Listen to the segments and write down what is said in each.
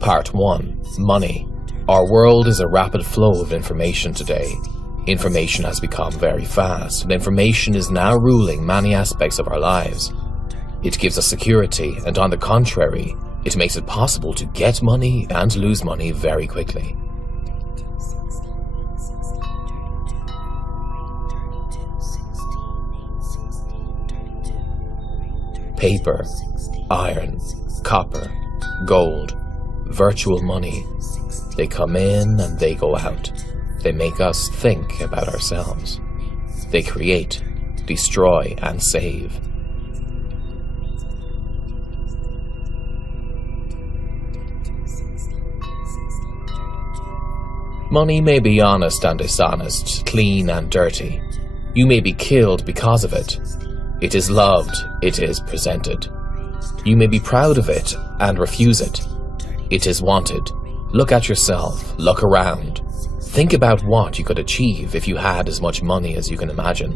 Part 1. Money. Our world is a rapid flow of information today. Information has become very fast, and information is now ruling many aspects of our lives. It gives us security, and on the contrary, it makes it possible to get money and lose money very quickly. Paper, iron, copper, gold, virtual money. They come in and they go out. They make us think about ourselves. They create, destroy, and save. Money may be honest and dishonest, clean and dirty. You may be killed because of it. It is loved, it is presented. You may be proud of it and refuse it. It is wanted. Look at yourself, look around. Think about what you could achieve if you had as much money as you can imagine.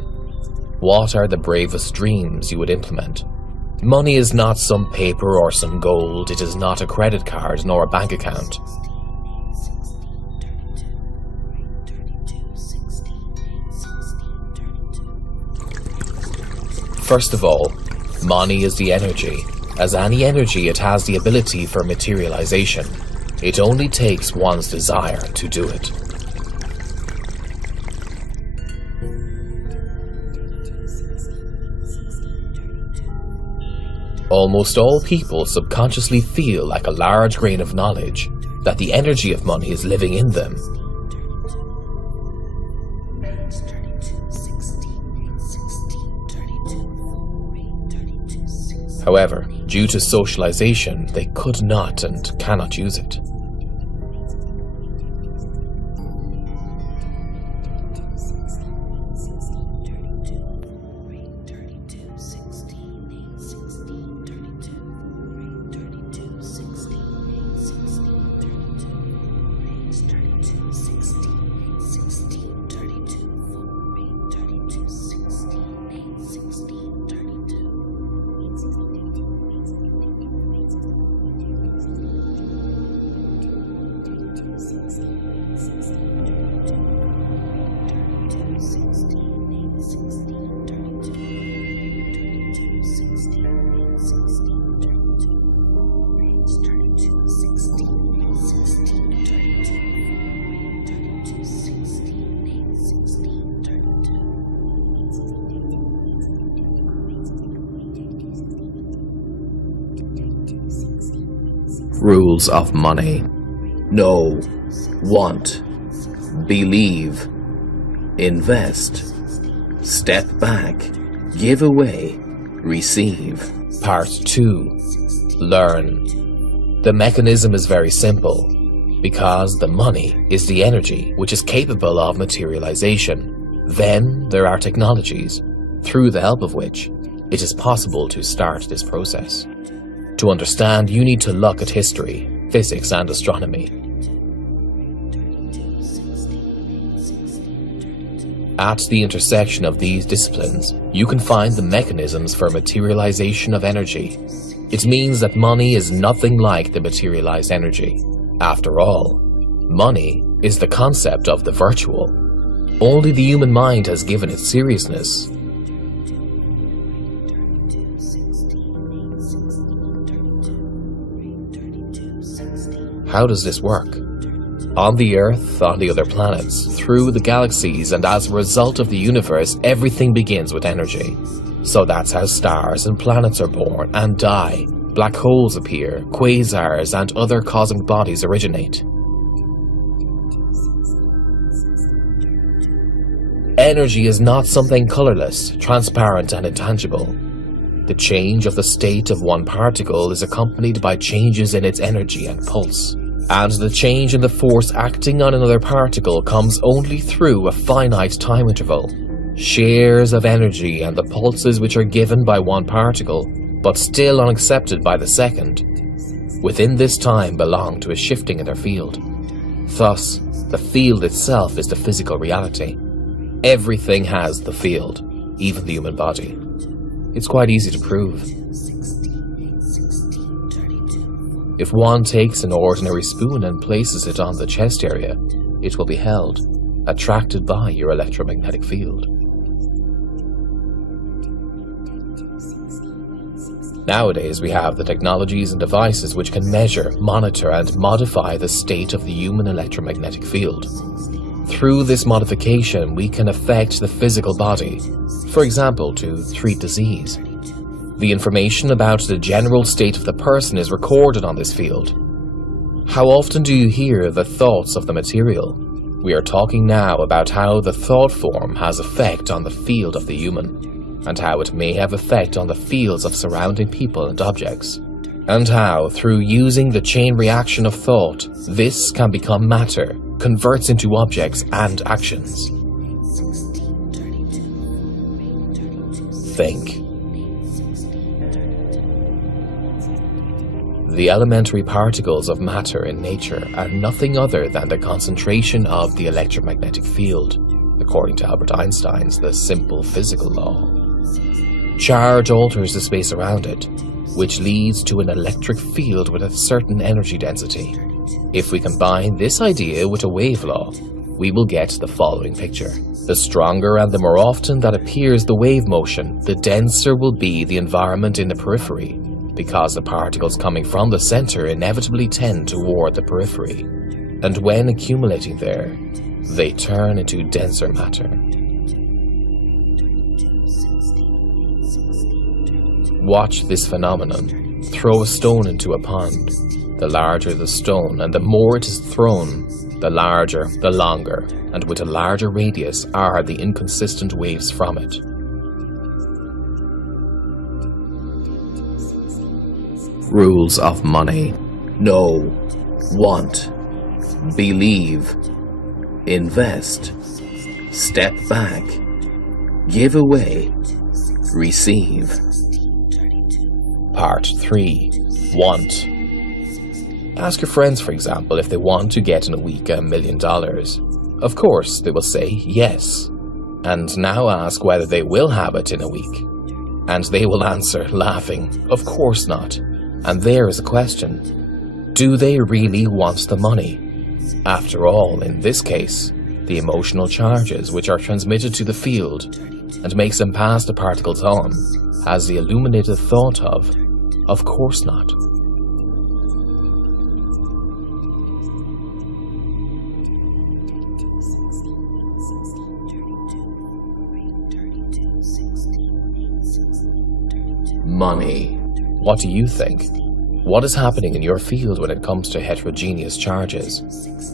What are the bravest dreams you would implement? Money is not some paper or some gold. It is not a credit card nor a bank account. First of all, money is the energy. As any energy, it has the ability for materialization. It only takes one's desire to do it. Almost all people subconsciously feel like a large grain of knowledge that the energy of money is living in them. However, due to socialization, they could not and cannot use it. Rules of money. Know, want, believe, invest, step back, give away, receive. Part 2. Learn. The mechanism is very simple, because the money is the energy which is capable of materialization. Then there are technologies, through the help of which it is possible to start this process. To understand, you need to look at history, physics, and astronomy. At the intersection of these disciplines, you can find the mechanisms for materialization of energy. It means that money is nothing like the materialized energy. After all, money is the concept of the virtual. Only the human mind has given it seriousness. How does this work? On the Earth, on the other planets, through the galaxies, and as a result of the universe, everything begins with energy. So that's how stars and planets are born and die, black holes appear, quasars and other cosmic bodies originate. Energy is not something colorless, transparent and intangible. The change of the state of one particle is accompanied by changes in its energy and pulse. And the change in the force acting on another particle comes only through a finite time interval. Shares of energy and the pulses which are given by one particle, but still unaccepted by the second, within this time belong to a shifting in their field. Thus, the field itself is the physical reality. Everything has the field, even the human body. It's quite easy to prove. If one takes an ordinary spoon and places it on the chest area, it will be held, attracted by your electromagnetic field. Nowadays, we have the technologies and devices which can measure, monitor, and modify the state of the human electromagnetic field. Through this modification, we can affect the physical body, for example, to treat disease. The information about the general state of the person is recorded on this field. How often do you hear the thoughts of the material? We are talking now about how the thought form has effect on the field of the human, and how it may have effect on the fields of surrounding people and objects, and how, through using the chain reaction of thought, this can become matter, converts into objects and actions. Think. The elementary particles of matter in nature are nothing other than the concentration of the electromagnetic field, according to Albert Einstein's the simple physical law. Charge alters the space around it, which leads to an electric field with a certain energy density. If we combine this idea with a wave law, we will get the following picture. The stronger and the more often that appears the wave motion, the denser will be the environment in the periphery, because the particles coming from the center inevitably tend toward the periphery, and when accumulating there, they turn into denser matter. Watch this phenomenon. Throw a stone into a pond. The larger the stone and the more it is thrown, the larger, the longer, and with a larger radius are the inconsistent waves from it. Rules of money. Know, want, believe, invest, step back, give away, receive. Part 3. Want. Ask your friends, for example, if they want to get in a week $1 million. Of course, they will say yes. And now ask whether they will have it in a week. And they will answer, laughing, of course not. And there is a question. Do they really want the money? After all, in this case, the emotional charges which are transmitted to the field and makes them pass the particles on has the illuminated thought of course not. Money. What do you think? What is happening in your field when it comes to heterogeneous charges?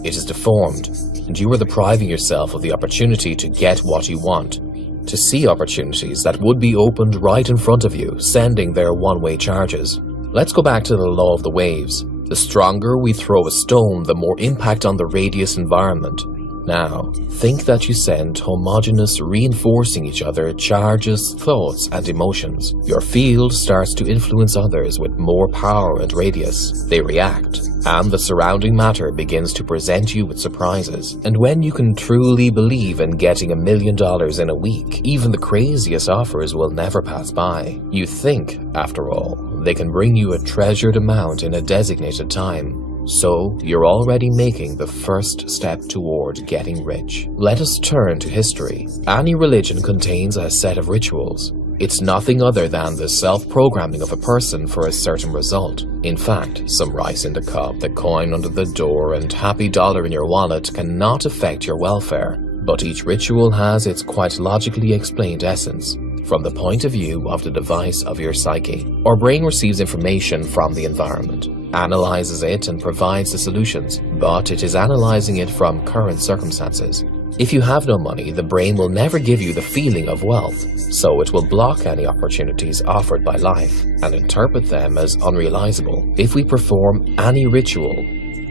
It is deformed, and you are depriving yourself of the opportunity to get what you want, to see opportunities that would be opened right in front of you, sending their one-way charges. Let's go back to the law of the waves. The stronger we throw a stone, the more impact on the radius environment. Now, think that you send homogeneous, reinforcing each other charges, thoughts, and emotions. Your field starts to influence others with more power and radius. They react, and the surrounding matter begins to present you with surprises. And when you can truly believe in getting $1 million in a week, even the craziest offers will never pass by. You think, after all, they can bring you a treasured amount in a designated time. So, you're already making the first step toward getting rich. Let us turn to history. Any religion contains a set of rituals. It's nothing other than the self-programming of a person for a certain result. In fact, some rice in the cup, the coin under the door, and happy dollar in your wallet cannot affect your welfare. But each ritual has its quite logically explained essence. from the point of view of the device of your psyche. Our brain receives information from the environment, analyzes it and provides the solutions, but it is analyzing it from current circumstances. If you have no money, the brain will never give you the feeling of wealth, so it will block any opportunities offered by life and interpret them as unrealizable. If we perform any ritual,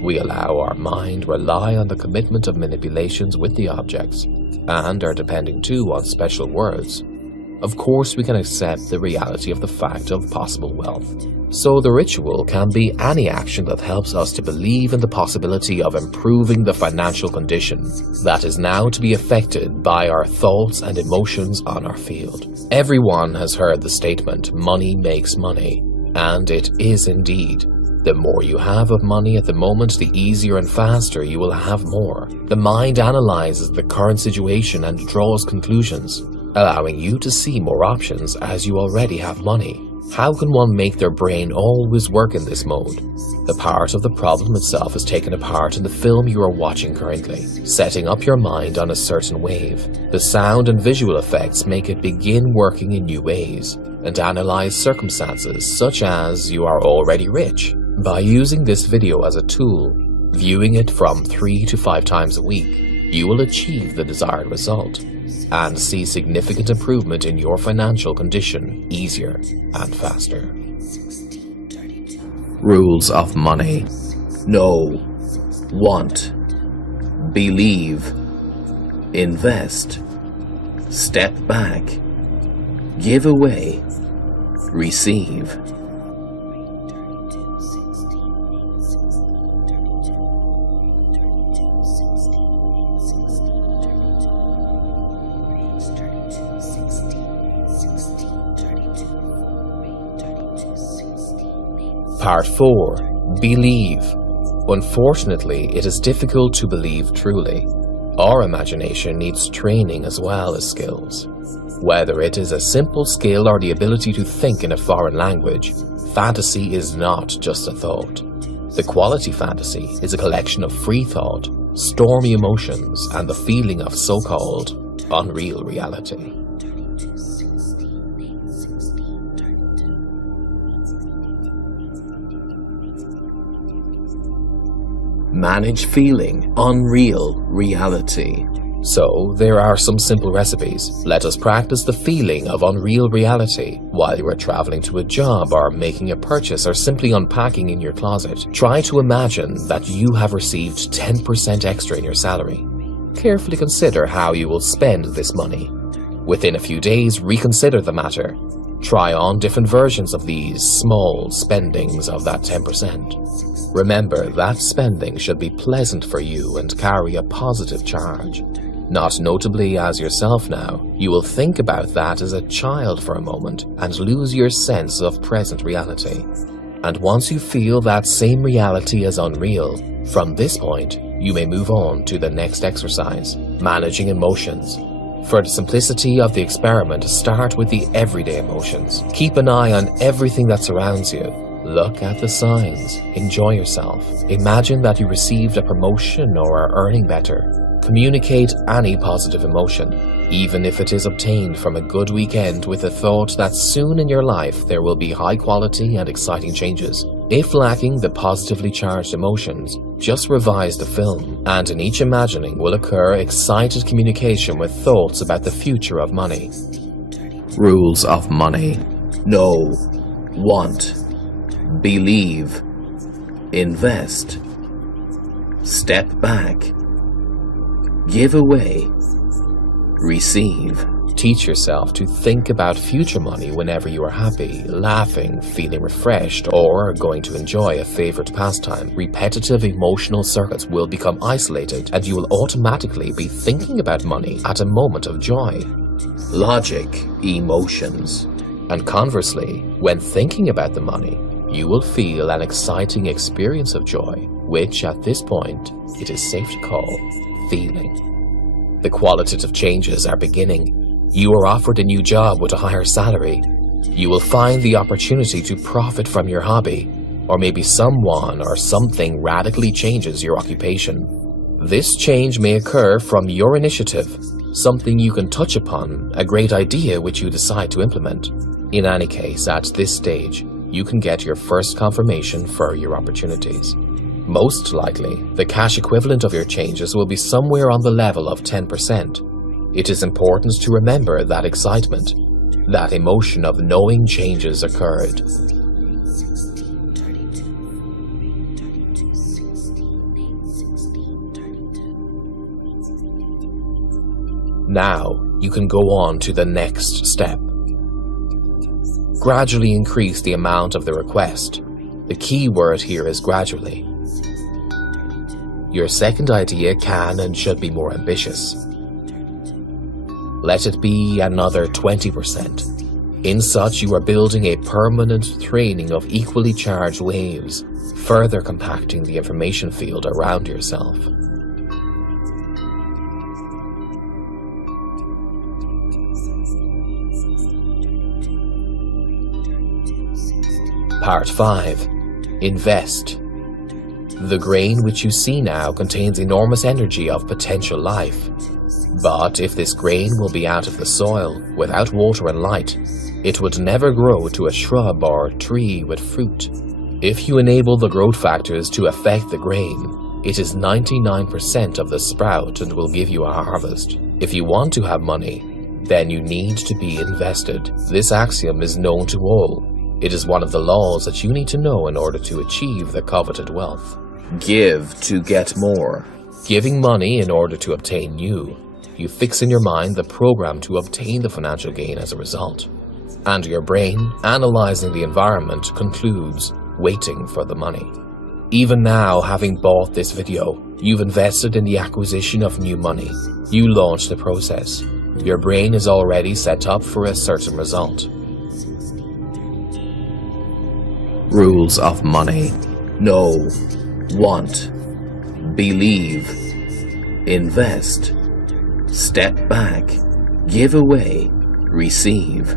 we allow our mind rely on the commitment of manipulations with the objects, and are depending too on special words. Of course, we can accept the reality of the fact of possible wealth. So the ritual can be any action that helps us to believe in the possibility of improving the financial condition that is now to be affected by our thoughts and emotions on our field. Everyone has heard the statement, money makes money, and it is indeed. The more you have of money at the moment, the easier and faster you will have more. The mind analyzes the current situation and draws conclusions, allowing you to see more options as you already have money. How can one make their brain always work in this mode? The part of the problem itself is taken apart in the film you are watching currently, setting up your mind on a certain wave. The sound and visual effects make it begin working in new ways, and analyze circumstances such as you are already rich. By using this video as a tool, viewing it from 3 to 5 times a week, you will achieve the desired result and see significant improvement in your financial condition easier and faster. Rules of money. Know, want, believe, invest, step back, give away, receive. Part 4. Believe. Unfortunately, it is difficult to believe truly. Our imagination needs training as well as skills. Whether it is a simple skill or the ability to think in a foreign language, fantasy is not just a thought. The quality fantasy is a collection of free thought, stormy emotions, and the feeling of so-called unreal reality. Manage feeling unreal reality. So, there are some simple recipes. Let us practice the feeling of unreal reality while you are traveling to a job or making a purchase or simply unpacking in your closet. Try to imagine that you have received 10% extra in your salary. Carefully consider how you will spend this money. Within a few days, reconsider the matter. Try on different versions of these small spendings of that 10%. Remember that spending should be pleasant for you and carry a positive charge. Not notably as yourself now, you will think about that as a child for a moment and lose your sense of present reality. And once you feel that same reality as unreal, from this point, you may move on to the next exercise, managing emotions. For the simplicity of the experiment, start with the everyday emotions. Keep an eye on everything that surrounds you. Look at the signs. Enjoy yourself. Imagine that you received a promotion or are earning better. Communicate any positive emotion, even if it is obtained from a good weekend, with the thought that soon in your life there will be high quality and exciting changes. If lacking the positively charged emotions, just revise the film, and in each imagining will occur excited communication with thoughts about the future of money. Rules of money. Know, want, believe, invest, step back, give away, receive. Teach yourself to think about future money whenever you are happy, laughing, feeling refreshed, or going to enjoy a favorite pastime. Repetitive emotional circuits will become isolated, and you will automatically be thinking about money at a moment of joy. Logic, emotions. And conversely, when thinking about the money, you will feel an exciting experience of joy, which at this point, it is safe to call feeling. The qualitative changes are beginning. You are offered a new job with a higher salary. You will find the opportunity to profit from your hobby, or maybe someone or something radically changes your occupation. This change may occur from your initiative, something you can touch upon, a great idea which you decide to implement. In any case, at this stage, you can get your first confirmation for your opportunities. Most likely, the cash equivalent of your changes will be somewhere on the level of 10%. It is important to remember that excitement, that emotion of knowing changes occurred. Now, you can go on to the next step. Gradually increase the amount of the request. The key word here is gradually. Your second idea can and should be more ambitious. Let it be another 20%. In such, you are building a permanent training of equally charged waves, further compacting the information field around yourself. Part 5. Invest. The grain which you see now contains enormous energy of potential life. But if this grain will be out of the soil, without water and light, it would never grow to a shrub or tree with fruit. If you enable the growth factors to affect the grain, it is 99% of the sprout and will give you a harvest. If you want to have money, then you need to be invested. This axiom is known to all. It is one of the laws that you need to know in order to achieve the coveted wealth. Give to get more. Giving money in order to obtain you. You fix in your mind the program to obtain the financial gain as a result. And your brain, analyzing the environment, concludes waiting for the money. Even now, having bought this video, you've invested in the acquisition of new money. You launched the process. Your brain is already set up for a certain result. Rules of money. Know, want, believe, invest, step back, give away, receive.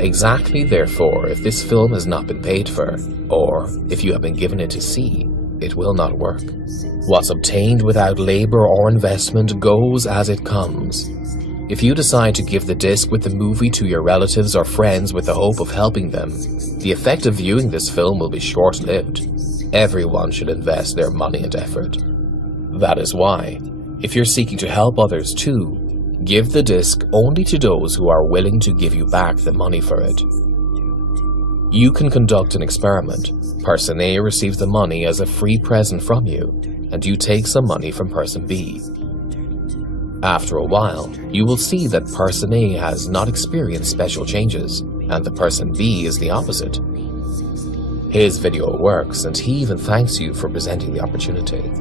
Exactly, therefore, if this film has not been paid for, or if you have been given it to see, it will not work. What's obtained without labor or investment goes as it comes. If you decide to give the disc with the movie to your relatives or friends with the hope of helping them, the effect of viewing this film will be short-lived. Everyone should invest their money and effort. That is why, if you're seeking to help others too, give the disc only to those who are willing to give you back the money for it. You can conduct an experiment. Person A receives the money as a free present from you, and you take some money from person B. After a while, you will see that person A has not experienced special changes, and the person B is the opposite. His video works, and he even thanks you for presenting the opportunity.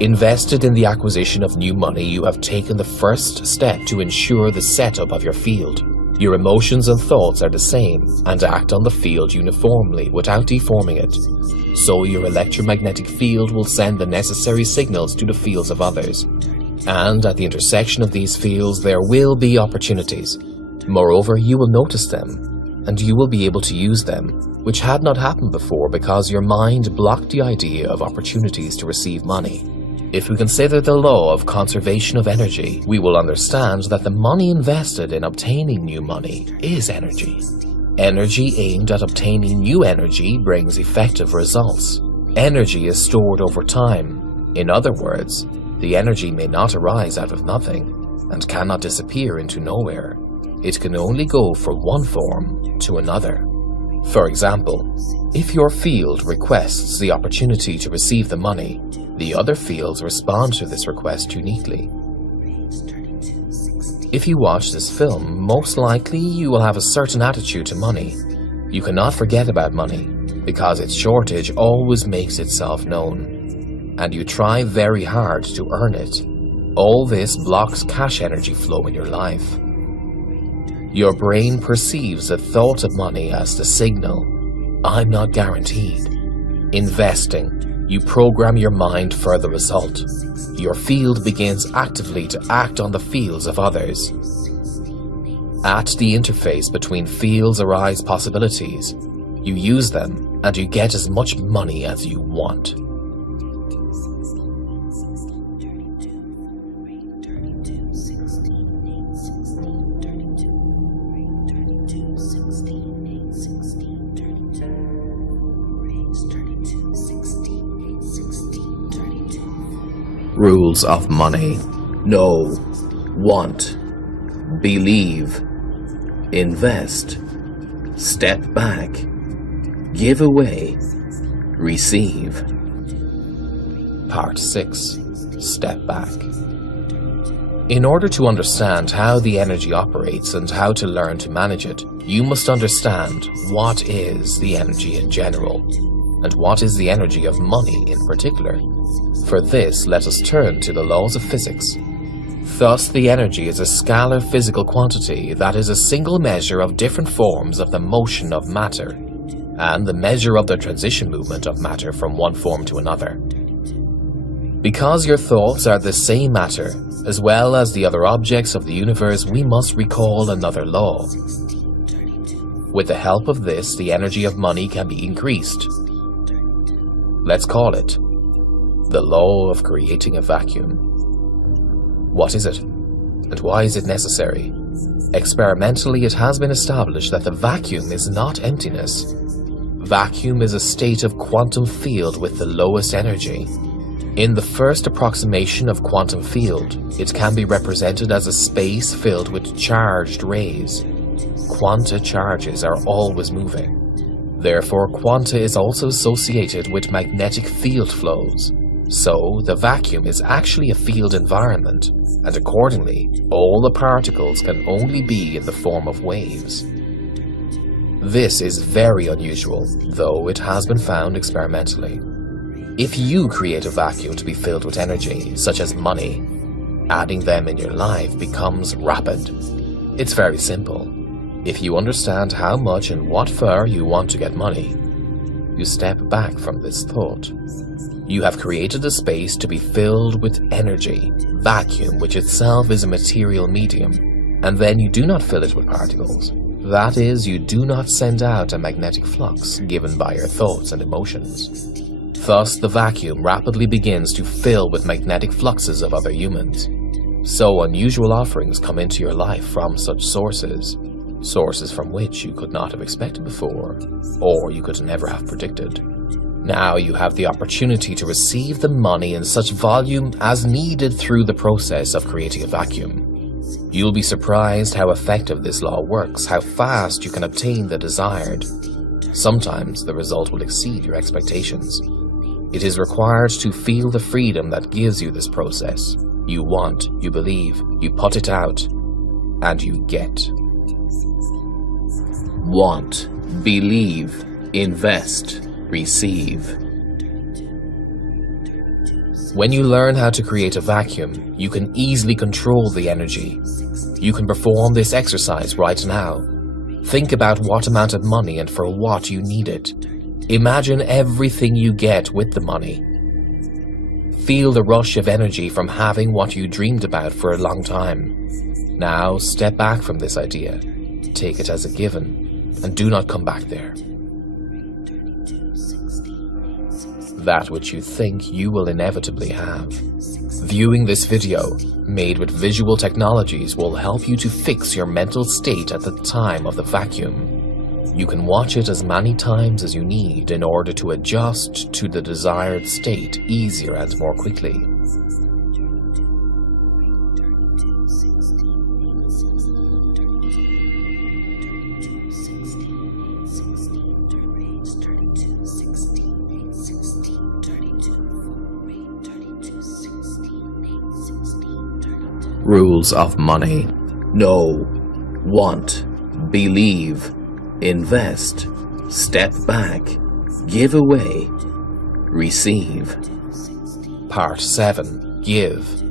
Invested in the acquisition of new money, you have taken the first step to ensure the setup of your field. Your emotions and thoughts are the same and act on the field uniformly without deforming it. So your electromagnetic field will send the necessary signals to the fields of others. And at the intersection of these fields, there will be opportunities. Moreover, you will notice them, and you will be able to use them, which had not happened before because your mind blocked the idea of opportunities to receive money. If we consider the law of conservation of energy, we will understand that the money invested in obtaining new money is energy. Energy aimed at obtaining new energy brings effective results. Energy is stored over time. In other words, the energy may not arise out of nothing and cannot disappear into nowhere. It can only go from one form to another. For example, if your field requests the opportunity to receive the money, the other fields respond to this request uniquely. If you watch this film, most likely you will have a certain attitude to money. You cannot forget about money, because its shortage always makes itself known, and you try very hard to earn it. All this blocks cash energy flow in your life. Your brain perceives the thought of money as the signal, I'm not guaranteed. Investing. You program your mind for the result. Your field begins actively to act on the fields of others. At the interface between fields arise possibilities. You use them, and you get as much money as you want. Rules of money. Know, want, believe, invest, step back, give away, receive. Part 6. Step back. In order to understand how the energy operates and how to learn to manage it, you must understand what is the energy in general, and what is the energy of money in particular. For this, let us turn to the laws of physics. Thus, the energy is a scalar physical quantity that is a single measure of different forms of the motion of matter, and the measure of the transition movement of matter from one form to another. Because your thoughts are the same matter, as well as the other objects of the universe, we must recall another law. With the help of this, the energy of money can be increased. Let's call it the law of creating a vacuum. What is it, and why is it necessary? Experimentally, it has been established that the vacuum is not emptiness. Vacuum is a state of quantum field with the lowest energy. In the first approximation of quantum field, it can be represented as a space filled with charged rays. Quanta charges are always moving. Therefore, quanta is also associated with magnetic field flows. So, the vacuum is actually a field environment, and accordingly, all the particles can only be in the form of waves. This is very unusual, though it has been found experimentally. If you create a vacuum to be filled with energy, such as money, adding them in your life becomes rapid. It's very simple. If you understand how much and what for you want to get money, you step back from this thought. You have created a space to be filled with energy, vacuum, which itself is a material medium, and then you do not fill it with particles. That is, you do not send out a magnetic flux given by your thoughts and emotions. Thus, the vacuum rapidly begins to fill with magnetic fluxes of other humans. So unusual offerings come into your life from such sources from which you could not have expected before, or you could never have predicted. Now you have the opportunity to receive the money in such volume as needed through the process of creating a vacuum. You'll be surprised how effective this law works, how fast you can obtain the desired. Sometimes the result will exceed your expectations. It is required to feel the freedom that gives you this process. You want, you believe, you put it out, and you get. Want, believe, invest, receive. When you learn how to create a vacuum, you can easily control the energy. You can perform this exercise right now. Think about what amount of money and for what you need it. Imagine everything you get with the money. Feel the rush of energy from having what you dreamed about for a long time. Now step back from this idea. Take it as a given, and do not come back there. That which you think you will inevitably have. Viewing this video, made with visual technologies, will help you to fix your mental state at the time of the vacuum. You can watch it as many times as you need in order to adjust to the desired state easier and more quickly. Rules of money. Know, want, believe, invest, step back, give away, receive. Part 7. Give.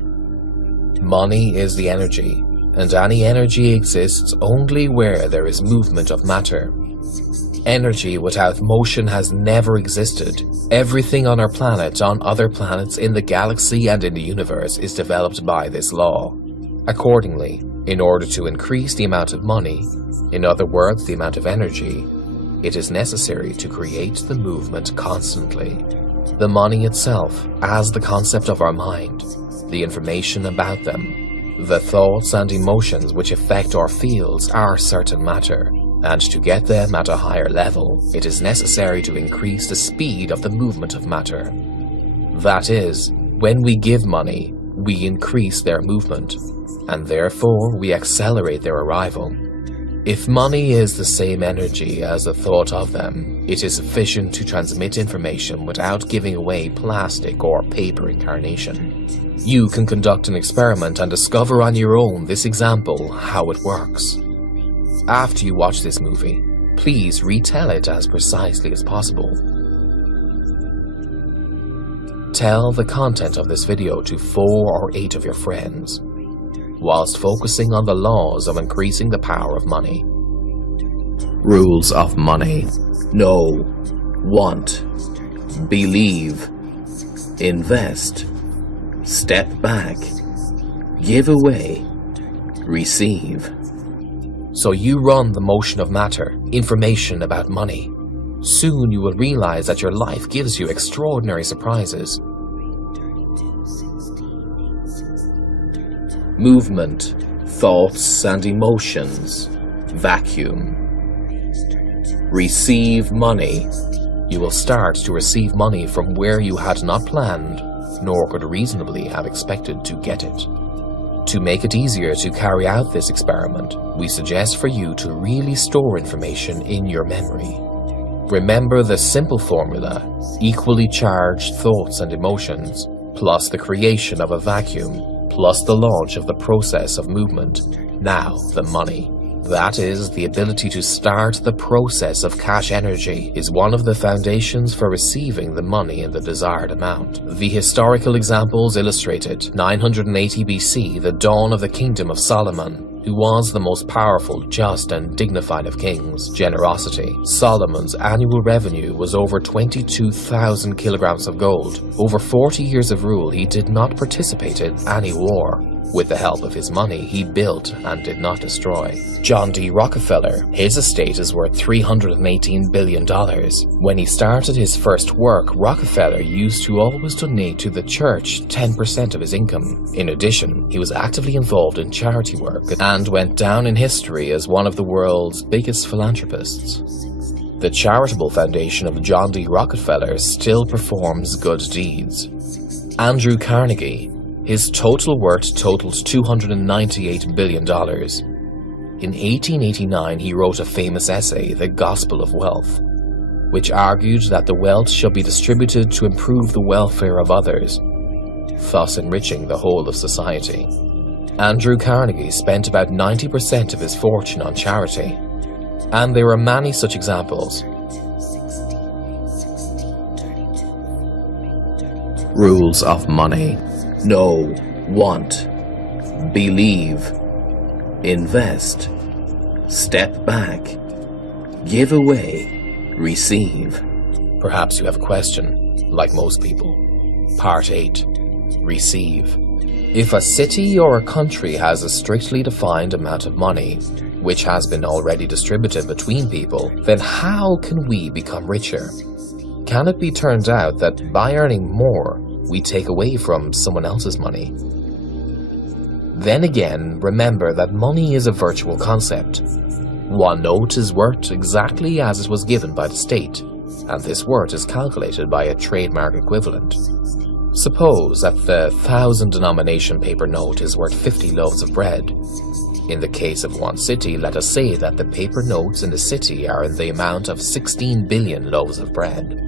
Money is the energy, and any energy exists only where there is movement of matter. Energy without motion has never existed. Everything on our planet, on other planets, in the galaxy and in the universe is developed by this law. Accordingly, in order to increase the amount of money, in other words, the amount of energy, it is necessary to create the movement constantly. The money itself, as the concept of our mind, the information about them, the thoughts and emotions which affect our fields are certain matter, and to get them at a higher level, it is necessary to increase the speed of the movement of matter. That is, When we give money, we increase their movement, and therefore we accelerate their arrival. If money is the same energy as the thought of them, it is sufficient to transmit information without giving away plastic or paper incarnation. You can conduct an experiment and discover on your own this example how it works. After you watch this movie, please retell it as precisely as possible. Tell the content of this video to 4 or 8 of your friends, whilst focusing on the laws of increasing the power of money. Rules of money. Know, want, believe, invest, step back, give away, receive. So you run the motion of matter, information about money. Soon you will realize that your life gives you extraordinary surprises. Movement, thoughts and emotions, vacuum. Receive money. You will start to receive money from where you had not planned, nor could reasonably have expected to get it. To make it easier to carry out this experiment, we suggest for you to really store information in your memory. Remember the simple formula: equally charged thoughts and emotions, plus the creation of a vacuum, plus the launch of the process of movement, now the money. That is, the ability to start the process of cash energy is one of the foundations for receiving the money in the desired amount. The historical examples illustrated 980 BC, the dawn of the kingdom of Solomon, who was the most powerful, just and dignified of kings. Generosity. Solomon's annual revenue was over 22,000 kilograms of gold. Over 40 years of rule, he did not participate in any war. With the help of his money, he built and did not destroy. John D. Rockefeller. His estate is worth $318 billion. When he started his first work, Rockefeller used to always donate to the church 10% of his income. In addition, he was actively involved in charity work and went down in history as one of the world's biggest philanthropists. The charitable foundation of John D. Rockefeller still performs good deeds. Andrew Carnegie. His total worth totaled $298 billion. In 1889, he wrote a famous essay, The Gospel of Wealth, which argued that the wealth should be distributed to improve the welfare of others, thus enriching the whole of society. Andrew Carnegie spent about 90% of his fortune on charity, and there are many such examples. Rules of money. Know, want, believe, invest, step back, give away, receive. Perhaps you have a question, like most people. Part 8. Receive. If a city or a country has a strictly defined amount of money, which has been already distributed between people, then how can we become richer? Can it be turned out that by earning more, we take away from someone else's money? Then again, remember that money is a virtual concept. One note is worth exactly as it was given by the state, and this worth is calculated by a trademark equivalent. Suppose that the 1,000-denomination paper note is worth 50 loaves of bread. In the case of one city, let us say that the paper notes in the city are in the amount of 16 billion loaves of bread.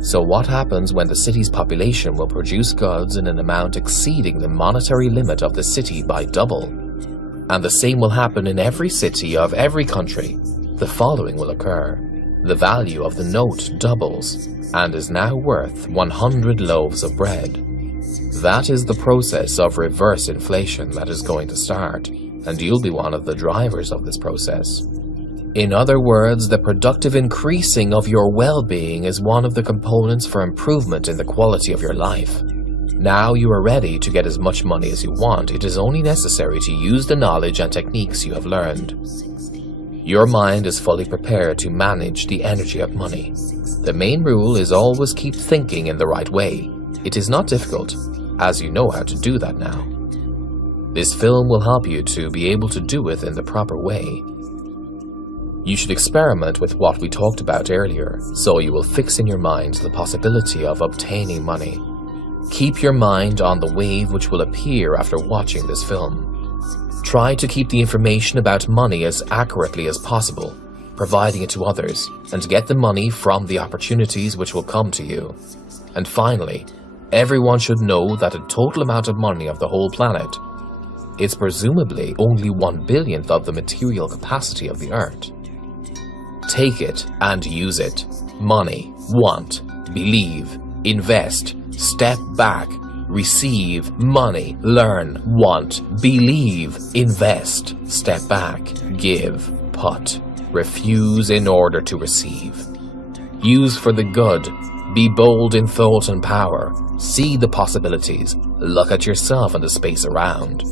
So what happens when the city's population will produce goods in an amount exceeding the monetary limit of the city by double? And the same will happen in every city of every country. The following will occur. The value of the note doubles and is now worth 100 loaves of bread. That is the process of reverse inflation that is going to start, and you'll be one of the drivers of this process. In other words, the productive increasing of your well-being is one of the components for improvement in the quality of your life. Now you are ready to get as much money as you want. It is only necessary to use the knowledge and techniques you have learned. Your mind is fully prepared to manage the energy of money. The main rule is always keep thinking in the right way. It is not difficult, as you know how to do that now. This film will help you to be able to do it in the proper way. You should experiment with what we talked about earlier, so you will fix in your mind the possibility of obtaining money. Keep your mind on the wave which will appear after watching this film. Try to keep the information about money as accurately as possible, providing it to others, and get the money from the opportunities which will come to you. And finally, everyone should know that the total amount of money of the whole planet is presumably only 1/1,000,000th of the material capacity of the Earth. Take it and use it. Money, want, believe, invest, step back, receive, money, learn, want, believe, invest, step back, give, put, refuse in order to receive. Use for the good, be bold in thought and power, see the possibilities, look at yourself and the space around.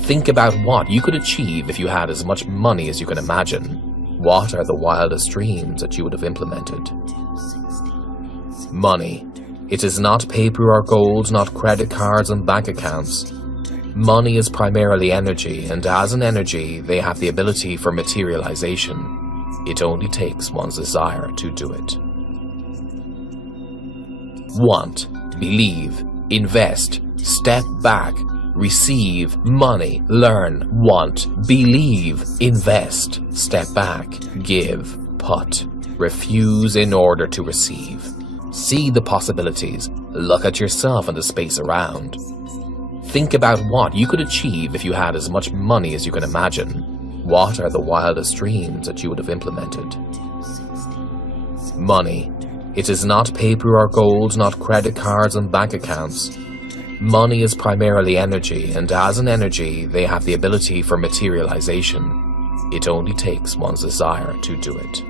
Think about what you could achieve if you had as much money as you can imagine. What are the wildest dreams that you would have implemented? Money. It is not paper or gold, not credit cards and bank accounts. Money is primarily energy, and as an energy, they have the ability for materialization. It only takes one's desire to do it. Want, believe, invest, step back, receive, money, learn, want, believe, invest, step back, give, put, refuse in order to receive. See the possibilities, look at yourself and the space around. Think about what you could achieve if you had as much money as you can imagine. What are the wildest dreams that you would have implemented? Money. It is not paper or gold, not credit cards and bank accounts. Money is primarily energy, and as an energy, they have the ability for materialization. It only takes one's desire to do it.